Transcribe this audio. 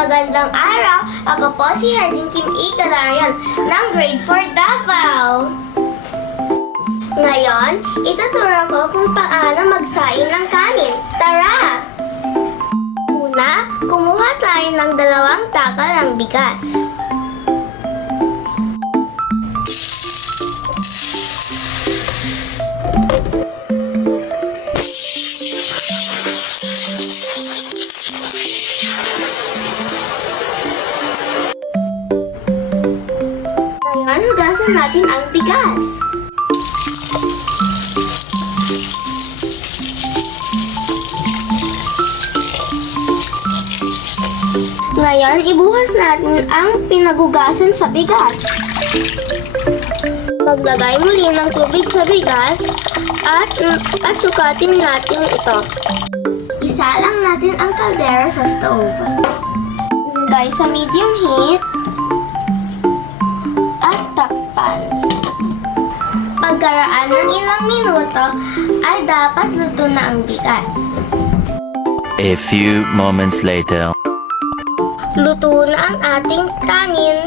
Magandang araw! Ako po si Hajin Kim E. Galarian ng Grade 4 Davao. Ngayon, ituturo ko kung paano magsaing ng kanin. Tara! Una, kumuha tayo ng 2 takal ng bigas. Ngayon, hugasan natin ang bigas. Ngayon, ibuhos natin ang pinagugasan sa bigas. Maglagay muli ng tubig sa bigas at sukatin natin ito. Isalang natin ang kaldero sa stove. Ilagay sa medium heat at takpan. Pagkaraan ng ilang minuto ay dapat luto na ang bigas. A few moments later. Luto na ang ating kanin.